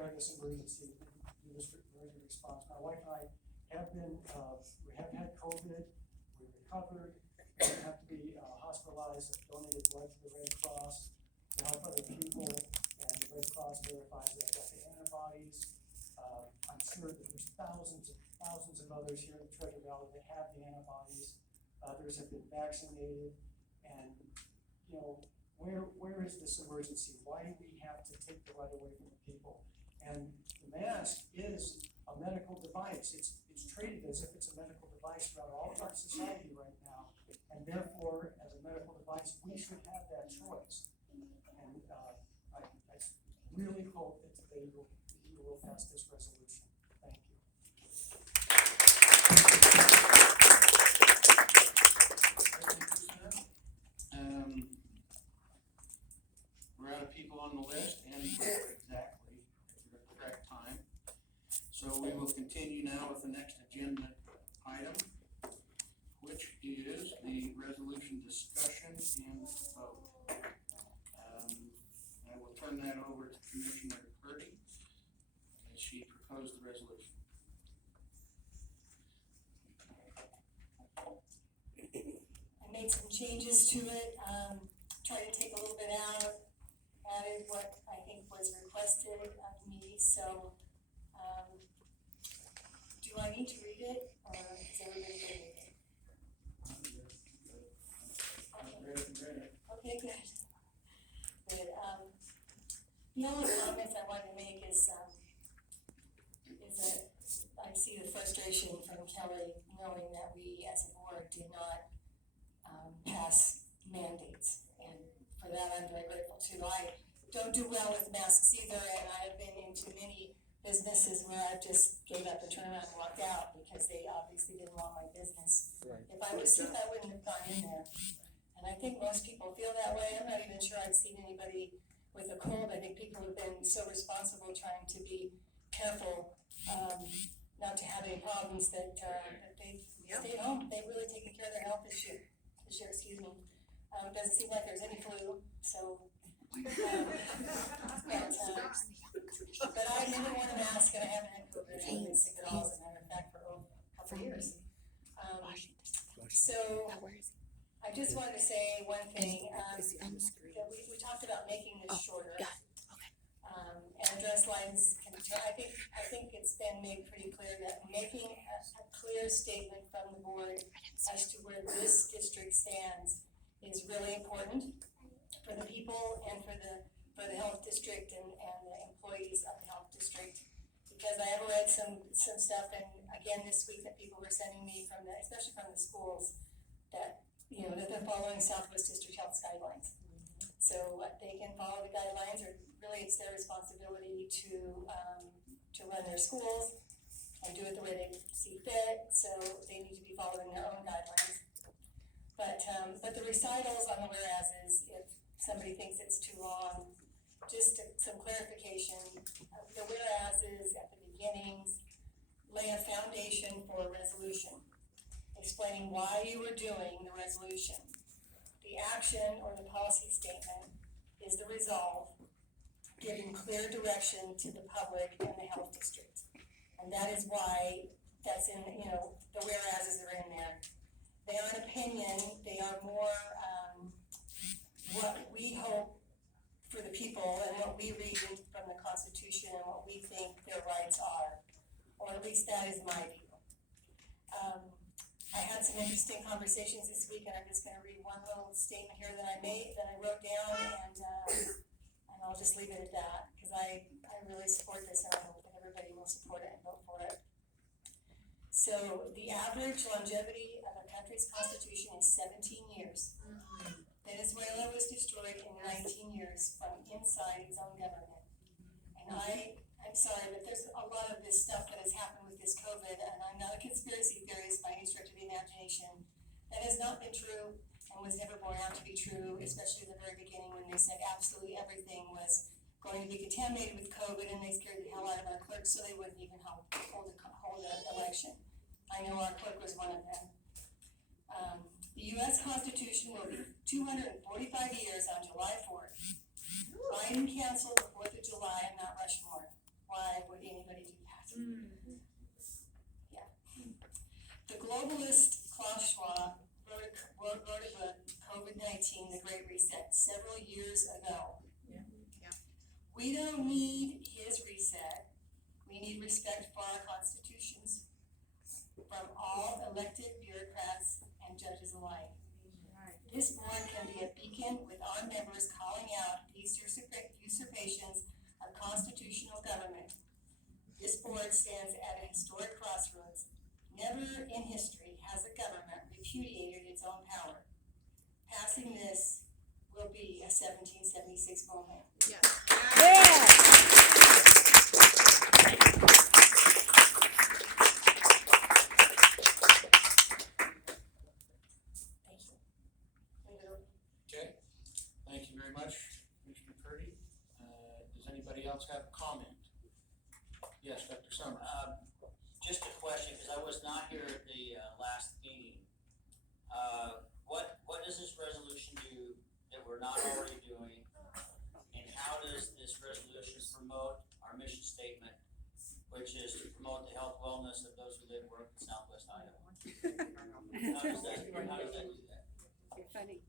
declare this emergency, do this emergency response. My wife and I have been, we have had COVID, we recovered, we didn't have to be hospitalized, and donated blood to the Red Cross to help other people, and the Red Cross verifies that I got the antibodies. I'm sure that there's thousands of others here in the Treasure Valley that have the antibodies. Others have been vaccinated, and you know, where is this emergency? Why do we have to take the right away from the people? And the mask is a medical device. It's treated as if it's a medical device throughout all of our society right now, and therefore, as a medical device, we should have that choice. And I really hope that today you will pass this resolution. Thank you. We're out of people on the list, and exactly at the correct time. So we will continue now with the next agenda item, which is the resolution discussion and vote. I will turn that over to Commissioner Purdy as she proposed the resolution. I made some changes to it, tried to take a little bit out, added what I think was requested of me, so, do I need to read it, or is everybody good with it? Okay, good. Good, the only comments I wanted to make is that I see the frustration from Kelly knowing that we as a board do not pass mandates, and for that I'm very grateful too. I don't do well with masks either, and I have been into many businesses where I just gave up and turned around and walked out because they obviously didn't want my business. Right. If I was sick, I wouldn't have gone in there, and I think most people feel that way. I'm not even sure I've seen anybody with a cold. I think people have been so responsible trying to be careful not to have any problems that they've stayed home. They've really taken care of their health this year. Excuse me. Doesn't seem like there's any flu, so. But I didn't want a mask, and I haven't had COVID. I haven't been sick at all, as a matter of fact, for a couple of years. So I just wanted to say one thing. That we talked about making this shorter. And address lines can I think it's been made pretty clear that making a clear statement from the board as to where this district stands is really important for the people and for the health district and the employees of the health district. Because I have read some stuff, and again this week, that people were sending me especially from the schools, that that they're following Southwest District Health guidelines. So they can follow the guidelines, or really it's their responsibility to run their schools and do it the way they see fit. So they need to be following their own guidelines. But the recitals on the whereases, if somebody thinks it's too long, just some clarification. The whereases at the beginnings lay a foundation for a resolution, explaining why you were doing the resolution. The action or the policy statement is the resolve, giving clear direction to the public and the health district. And that is why that's in, the whereases are in there. They aren't opinion, they are more what we hope for the people and what we read from the Constitution and what we think their rights are. Or at least that is my view. I had some interesting conversations this week, and I'm just going to read one little statement here that I wrote down, and I'll just leave it at that, because I really support this, and I hope that everybody will support it and vote for it. So the average longevity of a country's constitution is 17 years. Venezuela was destroyed in 19 years from inside its own government. And I'm sorry, but there's a lot of this stuff that has happened with this COVID, and I'm not a conspiracy theorist by any stretch of the imagination, that has not been true and was never borne out to be true, especially in the very beginning when they said absolutely everything was going to be contaminated with COVID, and they scared the hell out of our clerks so they wouldn't even hold an election. I know our clerk was one of them. The U.S. Constitution will be 245 years on July 4th. Biden canceled the 4th of July and not Rushmore. Why We don't need his reset. We need respect for our constitutions from all elected bureaucrats and judges alike. This board can be a beacon with our members calling out these usurpations of constitutional government. This board stands at a historic crossroads. Never in history has a government repudiated its own power. Passing this will be a 1776 moment. Okay, thank you very much, Commissioner Purdy. Does anybody else have a comment? Yes, Dr. Summers. Just a question, because I was not here at the last meeting. What does this resolution do that we're not already doing? And how does this resolution promote our mission statement, which is to promote the health wellness of those who live and work in Southwest Idaho? How does that do that? You're funny.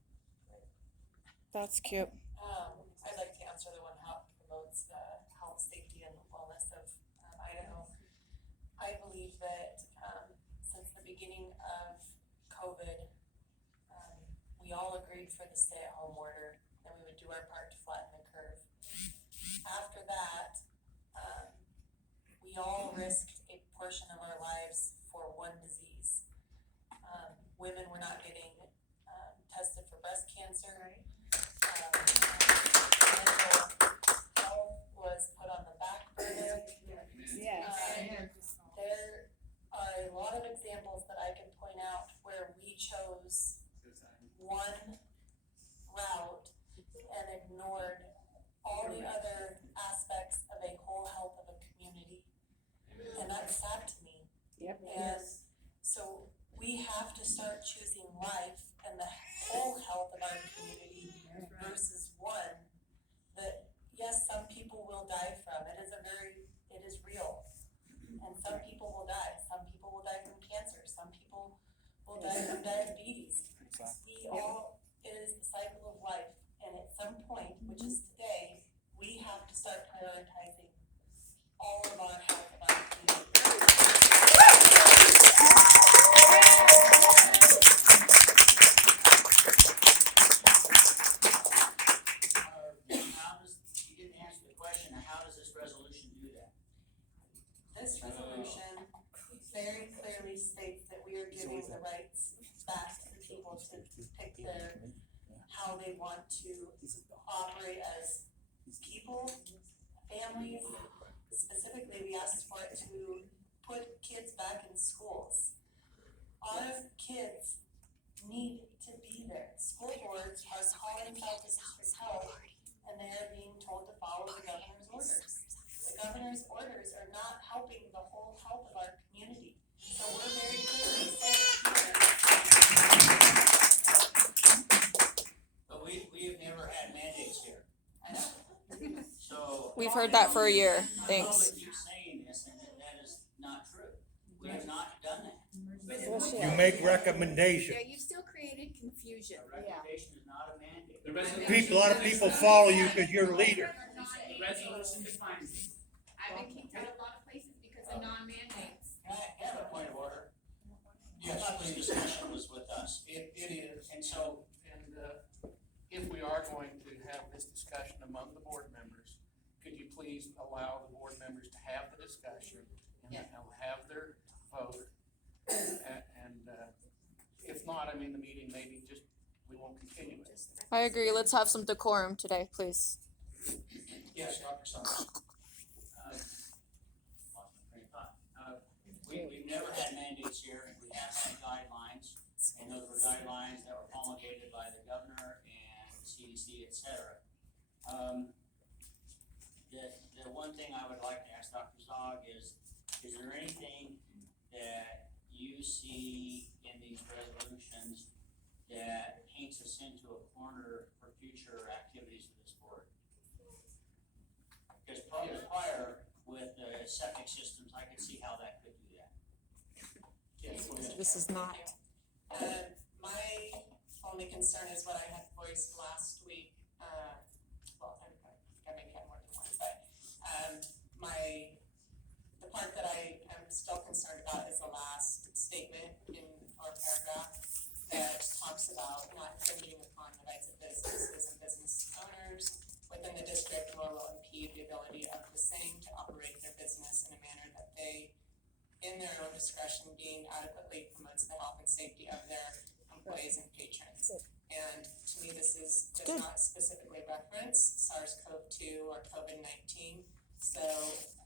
That's cute. I'd like to answer the one how it promotes the health, safety, and wellness of Idaho. I believe that since the beginning of COVID, we all agreed for the stay-at-home order, and we would do our part to flatten the curve. After that, we all risked a portion of our lives for one disease. Women were not getting tested for breast cancer. Mental health was put on the back burner. There are a lot of examples that I can point out where we chose one route and ignored all the other aspects of a whole health of a community. And that's sad to me. And so we have to start choosing life and the whole health of our community versus one that, yes, some people will die from. It is real. And some people will die. Some people will die from cancer. Some people will die from diabetes. It is the cycle of life. And at some point, which is today, we have to start prioritizing all of our health of our community. You didn't answer the question, how does this resolution do that? This resolution very clearly states that we are giving the rights back to the people to pick how they want to operate as people, families. Specifically, we asked for it to put kids back in schools. Our kids need to be there. School boards are calling South District Health, and they are being told to follow the governor's orders. The governor's orders are not helping the whole health of our community. So we're very clearly saying here. But we have never had mandates here. I know. So. We've heard that for a year. I know Thanks. that you're saying this and that is not true. We have not done that. You make recommendations. Yeah, you've still created confusion. A recommendation is not a mandate. The resolution. A lot of people follow you because you're a leader. The resolution defines it. I've been kicked out of a lot of places because of non-mandates. Can I have a point of order? I Yes, thought this please. discussion was with us. It is, And so, if we are going to have this discussion among the board members, could you please allow the board members to have the discussion and have their vote? And if not, I mean, the meeting maybe just, we won't continue it. I agree. Let's have some decorum today, please. Yes, Dr. Summers. lost my train of thought. We've never had mandates here. We have had guidelines, and those were guidelines that were promulgated by the governor and CDC, et cetera. The one thing I would like to ask Dr. Zog is there anything that you see in these resolutions that paints us into a corner for future activities of this board? Because prior with the septic systems, I could see how that could do that. Yes, go ahead. This is not. My only concern is what I had voiced last week, I maybe had more than once, but talks about not infringing upon the rights of businesses and business owners within the district, nor will impede the ability of the same to operate their business in a manner that they, in their own discretion, deem adequately promotes the health and safety of their employees and patrons. And to me, this does not specifically reference SARS-CoV-2 or COVID-19. So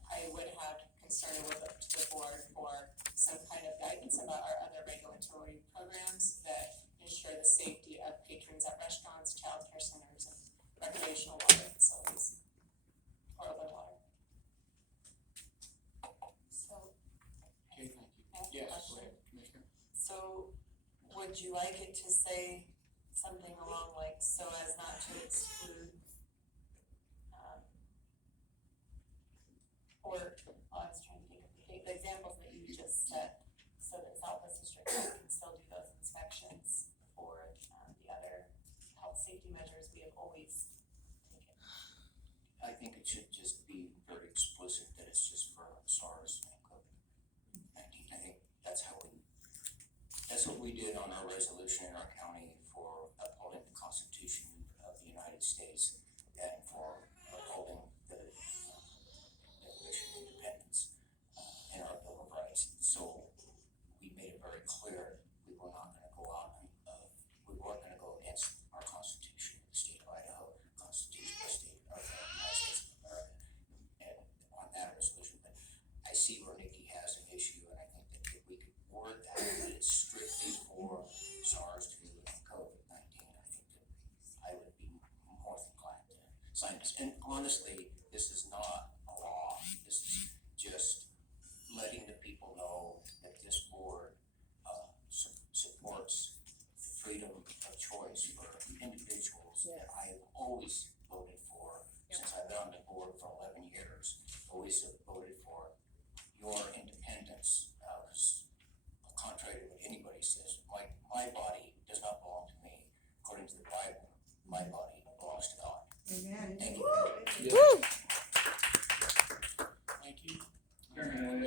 I would have concern with up to the board for some kind of guidance about our other regulatory programs that ensure the safety of patrons at restaurants, childcare centers, and recreational water facilities, or open water. So, Okay, thank you. Ask a Yes, question. go ahead, Commissioner. so would you like it to say something along like, so as not to exclude, or, I was trying to think of the examples that you just said, so that Southwest District can still do those inspections for, the other health safety measures we have always taken. I think it should just be very explicit that it's just for SARS and COVID-19. I think that's what we did on our resolution in our county for upholding the Constitution of the United States and for upholding the Declaration of Independence and our Bill of Rights. So we made it very clear we were not going to go out and we weren't going to go against our Constitution of the state of Idaho, Constitution of the state of the United States of America, and on that resolution. But I see where Nikki has an issue, and I think that if we could word that it's strictly for SARS-2 and COVID-19, I think that I would be more than glad to sign this. And honestly, this is not a law. This is just letting the people know that this board supports the freedom of choice for individuals that I have always voted for since I've been on the board for 11 years. Always have voted for your independence, because contrary to what anybody says, my body does not belong to me. According to the Bible, my body belongs to God. Amen. Thank you. Woo! Thank you. Chairman,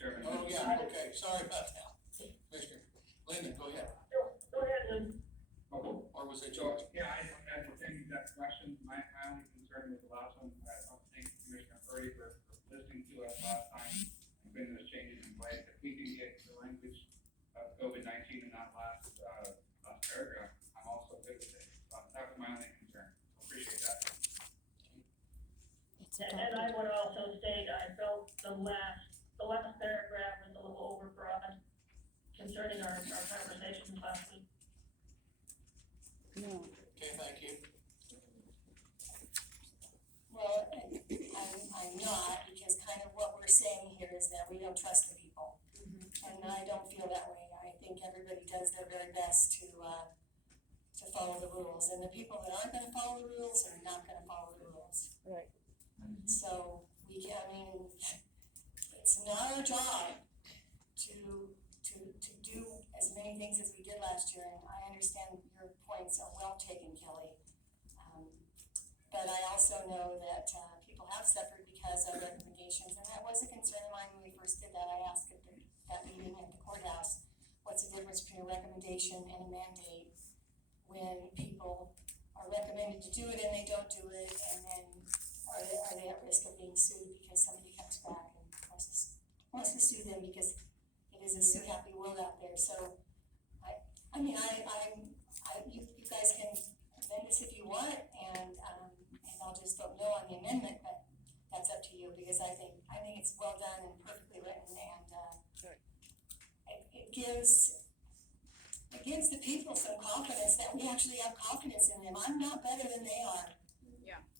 Chairman. Oh, yeah, okay, sorry about that. Commissioner Lyndon, go ahead. Go ahead, Lynn. Or was it So, yours? yeah, I had the same exact question. My only concern with the last one, I don't thank Commissioner Purdy for listening to us last time and putting those changes in place. If we can get the language of COVID-19 in that last paragraph, I'm also good with it. That was my only concern. Appreciate that. And I would also state, I felt the last paragraph was a little overbroad concerning our conversations last week. Okay, thank you. Well, I'm not, because kind of what we're saying here is that we don't trust the people. And I don't feel that way. I think everybody does their very best to follow the rules, and the people that aren't gonna follow the rules are not gonna follow the rules. Right. So it's not our job to do as many things as we did last year, and I understand your points are well taken, Kelly. But I also know that, people have suffered because of recommendations, and that was a concern of mine when we first did that. I asked at that meeting at the courthouse, what's the difference between a recommendation and a mandate when people are recommended to do it and they don't do it, and then are they at risk of being sued because somebody comes back and wants to sue them because it is a sue happy world out there. So you guys can amend this if you want, and I'll just vote no on the amendment, but that's up to you, because I think it's well done and perfectly written, and it gives the people some confidence that we actually have confidence in them. I'm not better than they are.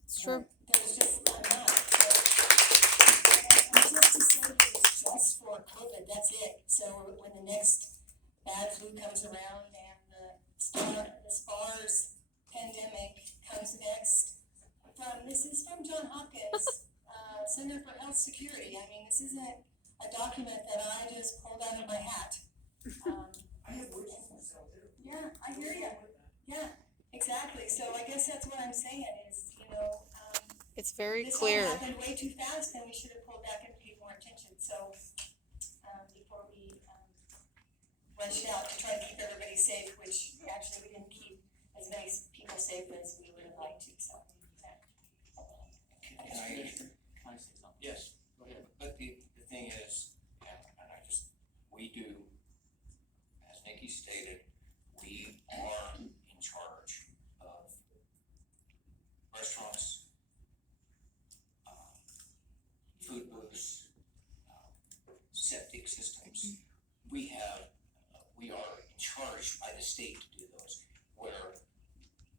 It's true. There's just, I'm not. So, and just to say that it's just for COVID, that's it. So when the next bad flu comes around and the SPARS pandemic comes next, this is from John Hopkins, Center for Health Security. I mean, this isn't a document that I just pulled out of my hat. I have wishes myself too. Yeah, I hear you. Yeah, exactly. So I guess that's what I'm saying is, It's very this clear. all happened way too fast, and we should have pulled back and paid more attention. So, before we rushed out to try to keep everybody safe, which actually we didn't keep as many people safe as we would have liked to, so. Can Yes, I, Commissioner, can I say something? Yes, go ahead. but the thing is, we do, as Nikki stated, we are in charge of restaurants, food booths, septic systems. We are charged by the state to do those, where,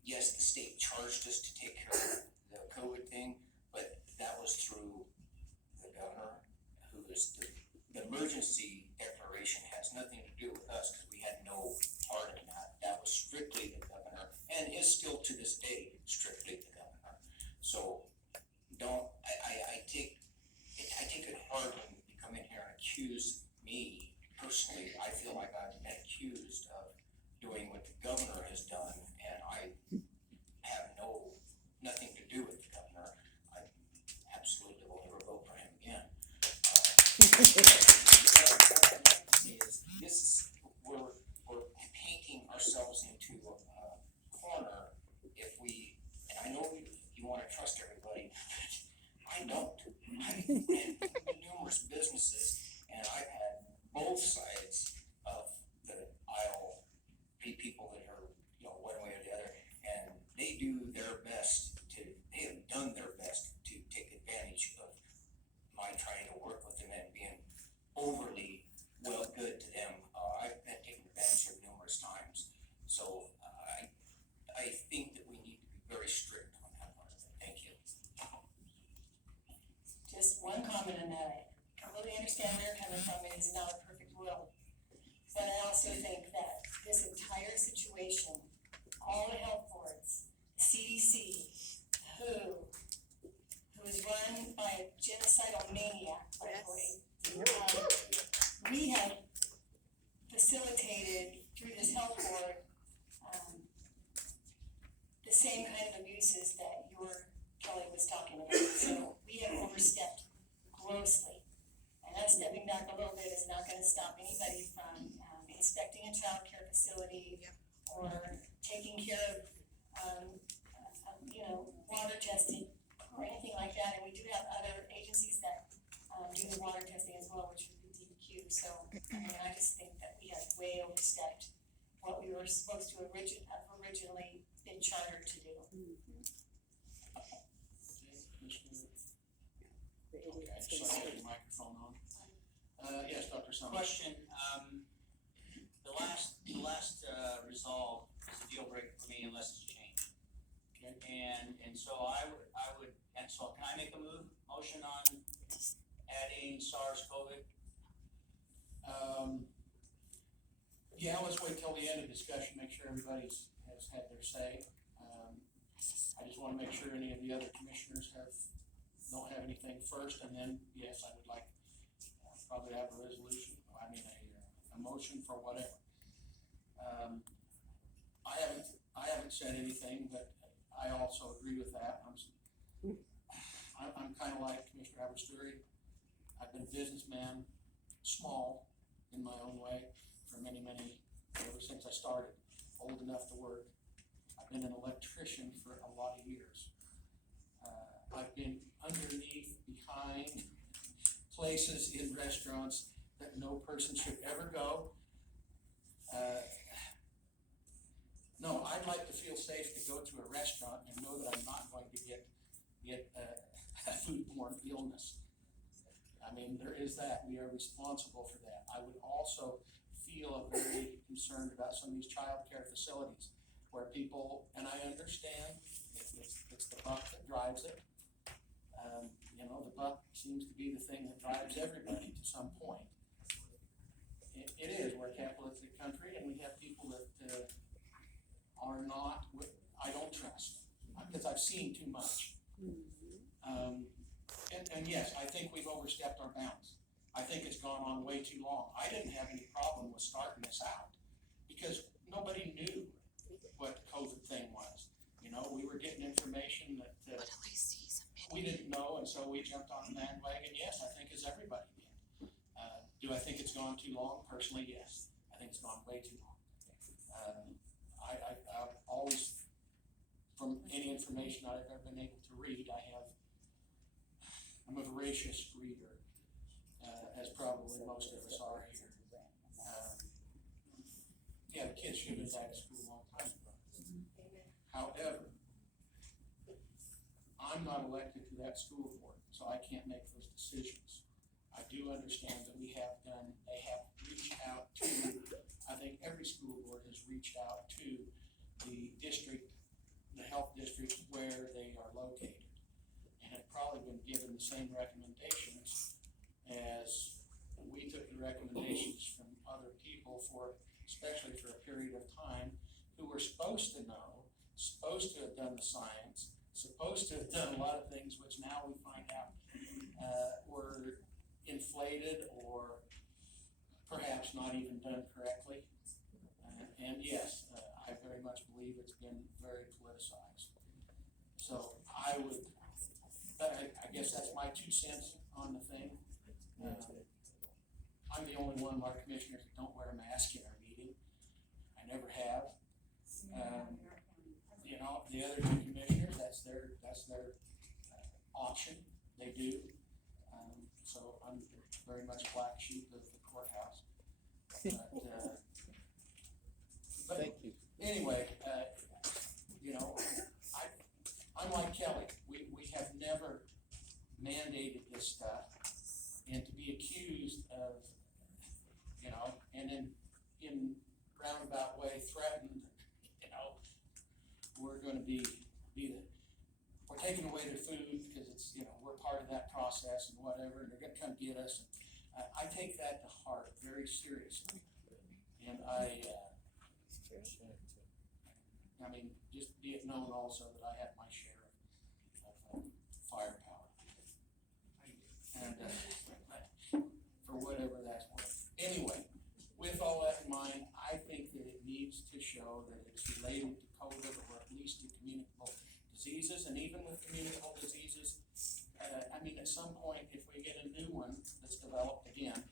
yes, the state charged us to take care of the COVID thing, but that was through the governor, who is the emergency declaration has nothing to do with us, because we had no part in that. That was strictly the governor, and is still to this day strictly the governor. So, I take it hard when you come in here and accuse me personally. I feel like I've been accused of doing what the governor has done, and I have nothing to do with the governor. I absolutely will never vote for him again. We're painting ourselves into a corner if we, and I know you wanna trust everybody, but I don't. I've been in numerous businesses, and I've had both sides of the aisle, people that are, one way or the other, and they have done their best to take advantage of my trying to work with them and being overly good to them. I've been taken advantage of numerous times, so I think that we need to be very strict on that part of it. Thank you. Just one comment on that, I completely understand where you're coming from, it is not a perfect world. But I also think that this entire situation, all the health boards, CDC, WHO, who is run by a genocidal maniac, by the way. We have facilitated through this health board, the same kind of abuses that Kelly was talking about. So we have overstepped grossly. And us stepping back a little bit is not gonna stop anybody from inspecting a child care facility or taking care of, water testing or anything like that. And we do have other agencies that do the water testing as well, which would be DEQ. So, I just think that we have way overstepped what we were supposed to have originally been chartered to do. Okay, so I have your microphone on. Yes, Dr. Summers. Question, the last resolve is a deal breaker for me unless it's changed. Okay. And so so can I make a motion on adding SARS-CoV? Yeah, let's wait till the end of discussion, make sure everybody's has had their say. I just wanna make sure any of the other commissioners don't have anything first, and then, yes, I would like probably have a resolution, a motion for whatever. I haven't said anything, but I also agree with that. I'm kinda like Commissioner Abersturi. I've been a businessman, small in my own way, for ever since I started, old enough to work. I've been an electrician for a lot of years. I've been underneath, behind places in restaurants that no person should ever go. No, I'd like to feel safe to go to a restaurant and know that I'm not going to get a foodborne illness. There is that. We are responsible for that. I would also feel very concerned about some of these child care facilities where people, and I understand it's the buck that drives it. The buck seems to be the thing that drives everybody to some point. It is, we're a capitalistic country, and we have people that are not, I don't trust, because I've seen too much. And yes, I think we've overstepped our bounds. I think it's gone on way too long. I didn't have any problem with starting this out, because nobody knew what the COVID thing was. We were getting information that we didn't know, and so we jumped on the bandwagon. Yes, I think as everybody did. Do I think it's gone too long? Personally, yes. I think it's gone way too long. I've always, from any information I've ever been able to read, I'm a voracious reader, as probably most of us are here. Yeah, the kids should have been back to school a long time ago. However, I'm not elected to that school board, so I can't make those decisions. I do understand that they have reached out to, I think every school board has reached out to the district, the health district where they are located, and have probably been given the same recommendations as we took the recommendations from other people especially for a period of time, who were supposed to know, supposed to have done the science, supposed to have done a lot of things which now we find out were inflated or perhaps not even done correctly. And yes, I very much believe it's been very politicized. So I guess that's my 2 cents on the thing. I'm the only one of our commissioners that don't wear a mask in our meeting. I never have. The other 2 commissioners, that's their option. They do. So I'm very much black sheep of the courthouse. But Thank you. anyway, I'm like Kelly. We have never mandated this stuff, and to be accused of, and then in roundabout way threatened, we're going to we're taking away their food because it's, we're part of that process and whatever, and they're going to come get us. I take that to heart very seriously, and just be it known also that I have my share of firepower, and for whatever that's worth. Anyway, with all that in mind, I think that it needs to show that it's related to COVID or at least to communicable diseases, and even with communicable diseases, at some point, if we get a new one that's developed again,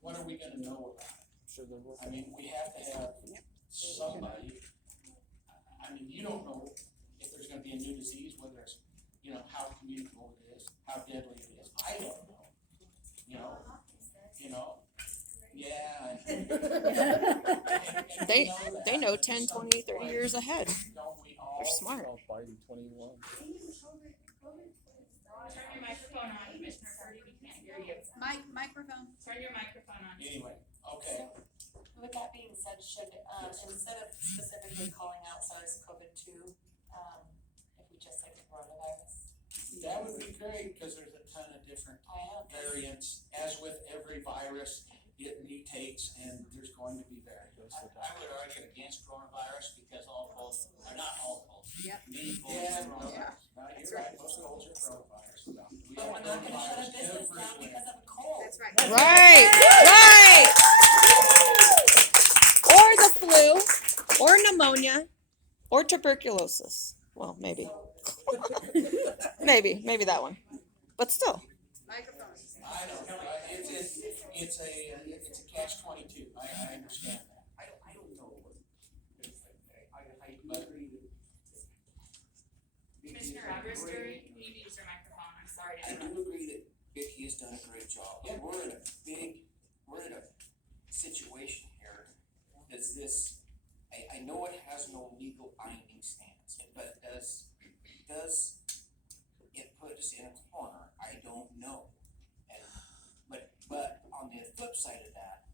what are we going to know about it? We have to have somebody. You don't know if there's going to be a new disease, whether it's, how communicable it is, how deadly it is. I don't know. Yeah. They know 10, 20, 30 years ahead. Don't we all? They're smart. Biden 21. Turn your microphone on, Commissioner Purdy, we can't hear you. Microphone. Turn your microphone on. Anyway, okay. With that being said, should, instead of specifically calling out SARS-CoV-2, if we just say coronavirus? That would be great, because there's a ton of different variants. As with every virus, it mutates, and there's going to be variants. I would argue against coronavirus because all colds, or not all colds. Yep. Many colds Yeah, are coronavirus. you're right, most colds are coronavirus. We But have we're not gonna shut a coronavirus business down everywhere. because of a cold. That's right. Right. Or the flu, or pneumonia, or tuberculosis. Well, maybe. maybe that one. But still. Microphone. I know, it's a catch-22, I understand that. I don't know what. Commissioner Aberster, you need to use your microphone, I'm sorry to I interrupt. do agree that Vicky has done a great job, but we're in a situation here that's this, I know it has no legal binding stance, but does it put us in a corner? I don't know. But on the flip side of that,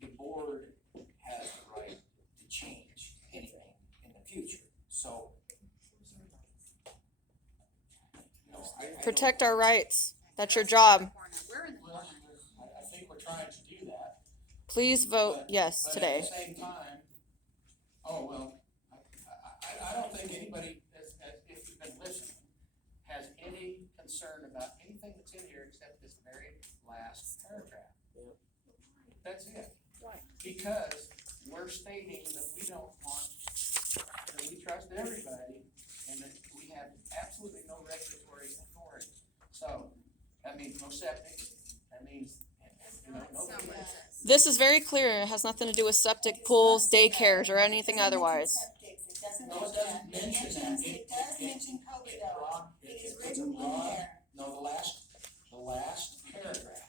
the board has the right to change anything in the future, so. I Protect our rights. That's your job. We're in the Well, corner. I think we're trying to do that. Please vote But- yes but today. at the same time, I don't think anybody, if you've been listening, has any concern about anything that's in here except this very last paragraph. That's it. Because we're stating that we don't want, that we trust everybody, and that we have absolutely no regulatory authority. So, that means no septic, that means, That's not nobody. what it says. This is very clear. It has nothing to do with septic pools, daycares, or anything otherwise. It doesn't No, it mention doesn't that. mention that. It does mention COVID though. It is puts a written in broad- there. No, the last paragraph.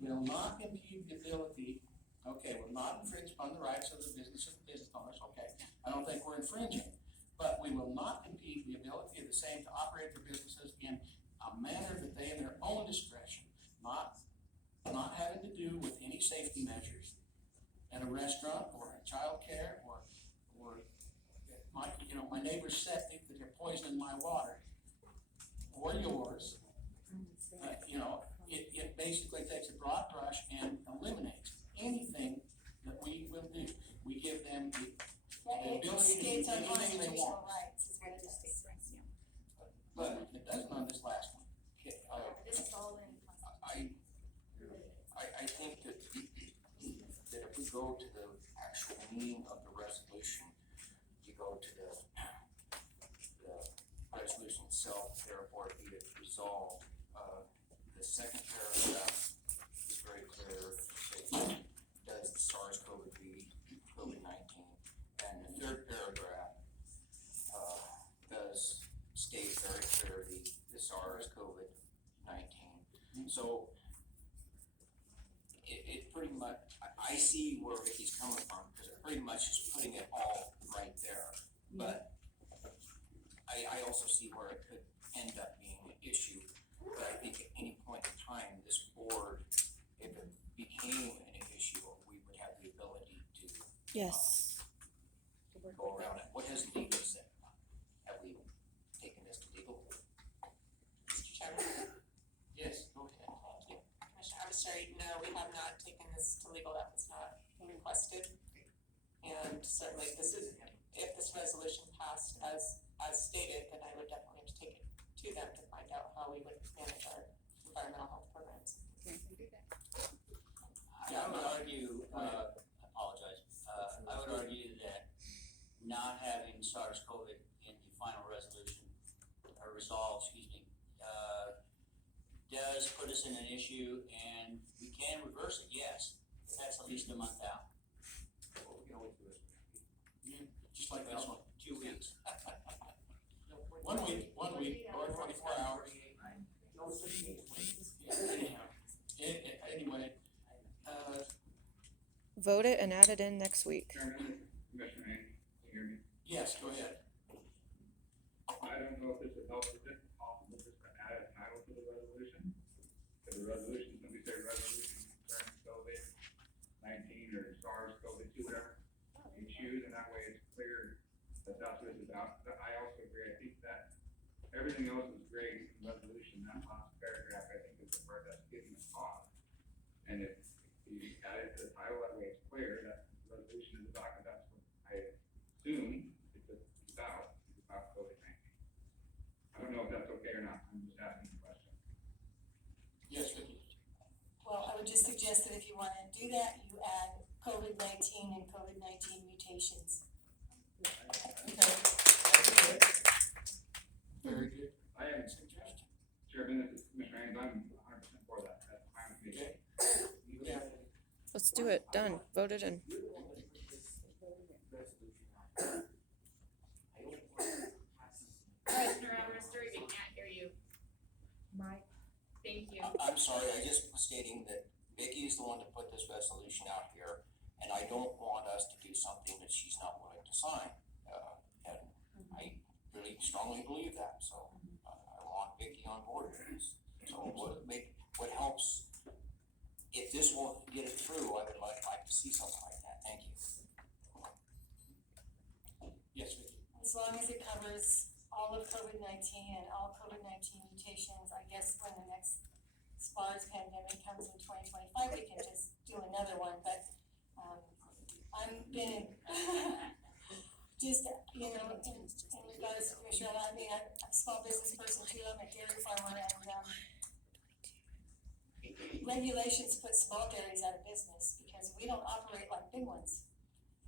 Will not impede the ability, okay, will not infringe upon the rights of the business owners, okay. I don't think we're infringing, but we will not impede the ability of the same to operate their businesses in a manner that they in their own discretion, not having to do with any safety measures at a restaurant or a childcare or my neighbor's septic that they're poisoning my water or yours. It basically takes a broad brush and eliminates anything that we will do. We give them the ability to do States on anything they want. constitutional rights is what it does. But it doesn't on this last one. Okay, This is all in. I think that if we go to the actual meaning of the resolution, you go to the resolution itself, therefore be it resolved. The second paragraph is very clear, it does the SARS-CoV-2, COVID-19, and the third paragraph, does state very clearly the SARS-CoV-19. So, it pretty much, I see where Vicky's coming from, because it pretty much is putting it all right there. But I also see where it could end up being an issue. But I think at any point in time, this board, if it became an issue, we would have the ability to Yes. go around it. What has legal said? Have we taken this to legal? Mr. Chairman, Yes, go ahead. thank you. Commissioner Abbotsford, no, we have not taken this to legal, that was not requested. And certainly if this resolution passed as stated, then I would definitely have to take it to them to find out how we would manage our environmental health programs. I would argue, apologize, I would argue that not having SARS-CoV in the final resolution, or resolve, does put us in an issue, and we can reverse it, yes, but that's at least a month out. We can always do it. Yeah, just like this one. 2 weeks. 1 week, or 24 hours. Anyhow, anyway, Vote it and add it in next week. Chairman, Commissioner Haynes, can you hear me? yes, go ahead. I don't know if this would help, is it possible just to add a title to the resolution? To the resolution, let me say resolution concerning COVID-19 or SARS-CoV-2, whatever you choose, and that way it's clear that that's what it's about. But I also agree, I think that everything else is great in the resolution, that last paragraph, I think is the part that's getting us off. And if you add it to the title, that way it's clear that the resolution is about, and that's what I assume it's about COVID-19. I don't know if that's okay or not, I'm just asking the question. Yes, Vicki. Well, I would just suggest that if you wanna do that, you add COVID-19 and COVID-19 mutations. Very good. I am, Suggestion. Chairman, this is Commissioner Haynes, I'm 100% for that, that's fine with me. Okay. Yeah. Let's do it. Done. Vote it in. Commissioner Abbotsford, we can't hear you. Mike. Thank you. I'm sorry, I just was stating that Vicky is the one to put this resolution out here, and I don't want us to do something that she's not willing to sign. And I really strongly believe that, so I want Vicky on board with this. So what helps, if this won't get it through, I would like to see something like that. Thank you. Yes, Vicki. As long as it covers all of COVID-19 and all COVID-19 mutations, I guess when the next SPARS pandemic comes in 2025, we can just do another one, but, I'm been, just, in regards to Commissioner, I mean, I'm a small business person too, I'm a dairy farmer, and, regulations put small dairies out of business because we don't operate like big ones.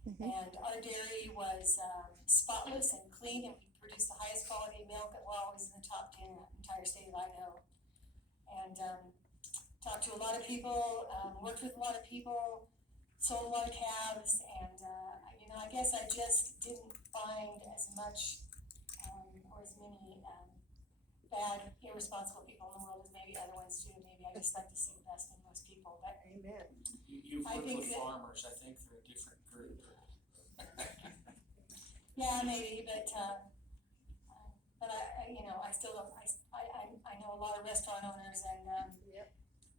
And our dairy was spotless and clean, and we produced the highest quality milk, and we're always in the top 10 in the entire state of Idaho. And to talked to a lot of people, worked with a lot of people, sold a lot of calves, and, you know, I guess I just didn't find as much, or as many, bad, irresponsible people in the world as maybe other ones do. Maybe I just like to see the best in most people, but Amen. You've I worked think with that- farmers, I think they're a different group. yeah, maybe, but I, you know, I still don't, I know a lot of restaurant owners and,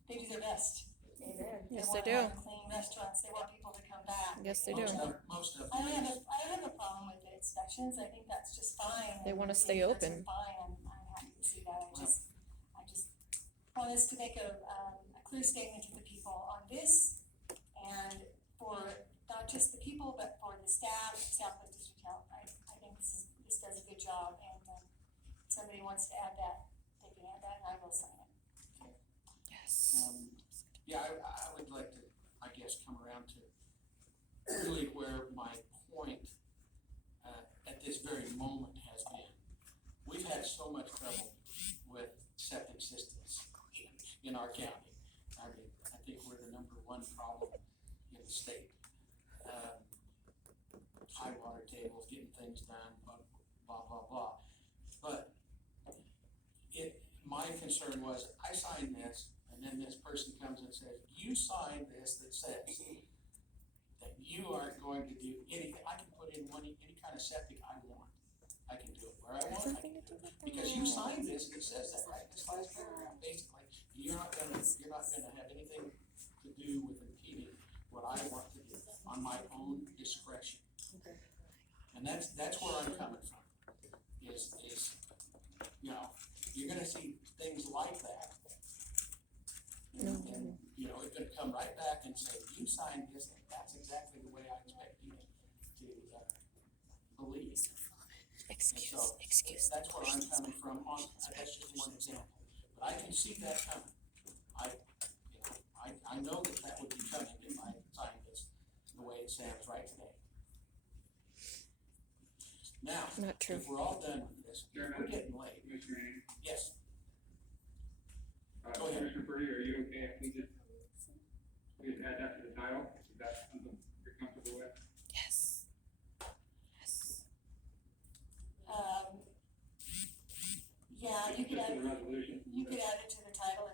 they do their best. Amen. Yes, They they want to do. have clean restaurants, they want people to come back. Yes, they do. Most of I don't them. have a problem with the inspections, I think that's just fine. They wanna and stay the permits are open. Fine, I'm happy to see that, I just want us to make a clear statement to the people on this, and for not just the people, but for the staff, Southwest District Health, I think this does a good job, and, if somebody wants to add that, they can add that, and I will sign it. Yes. Yeah, I would like to, I guess, come around to really where my point, at this very moment has been. We've had so much trouble with septic systems in our county. I mean, I think we're the number one problem in the state. High water tables, getting things done, blah, blah, blah. But my concern was, I signed this, and then this person comes and says, you signed this that says that you aren't going to do anything. I can put in any kind of septic I want. I can do it where I want, I can do it. Because you signed this, and it says that, right? This last paragraph, basically, you're not gonna have anything to do with impeding what I want to do on my own discretion. And that's where I'm coming from, is, you know, you're gonna see things like that. And, you know, it's gonna come right back and say, you signed this, and that's exactly the way I expect you to believe. Excuse. That's where I'm coming from on, that's just one example, but I can see that coming. I know that would be coming if I signed this the way it stands right today. Now, Not true. if we're all done with this, we're getting late. Commissioner Haynes, Yes, Go ahead. Commissioner Purdy, are you okay if we just add that to the title? Is that something you're comfortable with? Yes. Yes. Yeah, you could Just add, for the resolution? you could add it to the title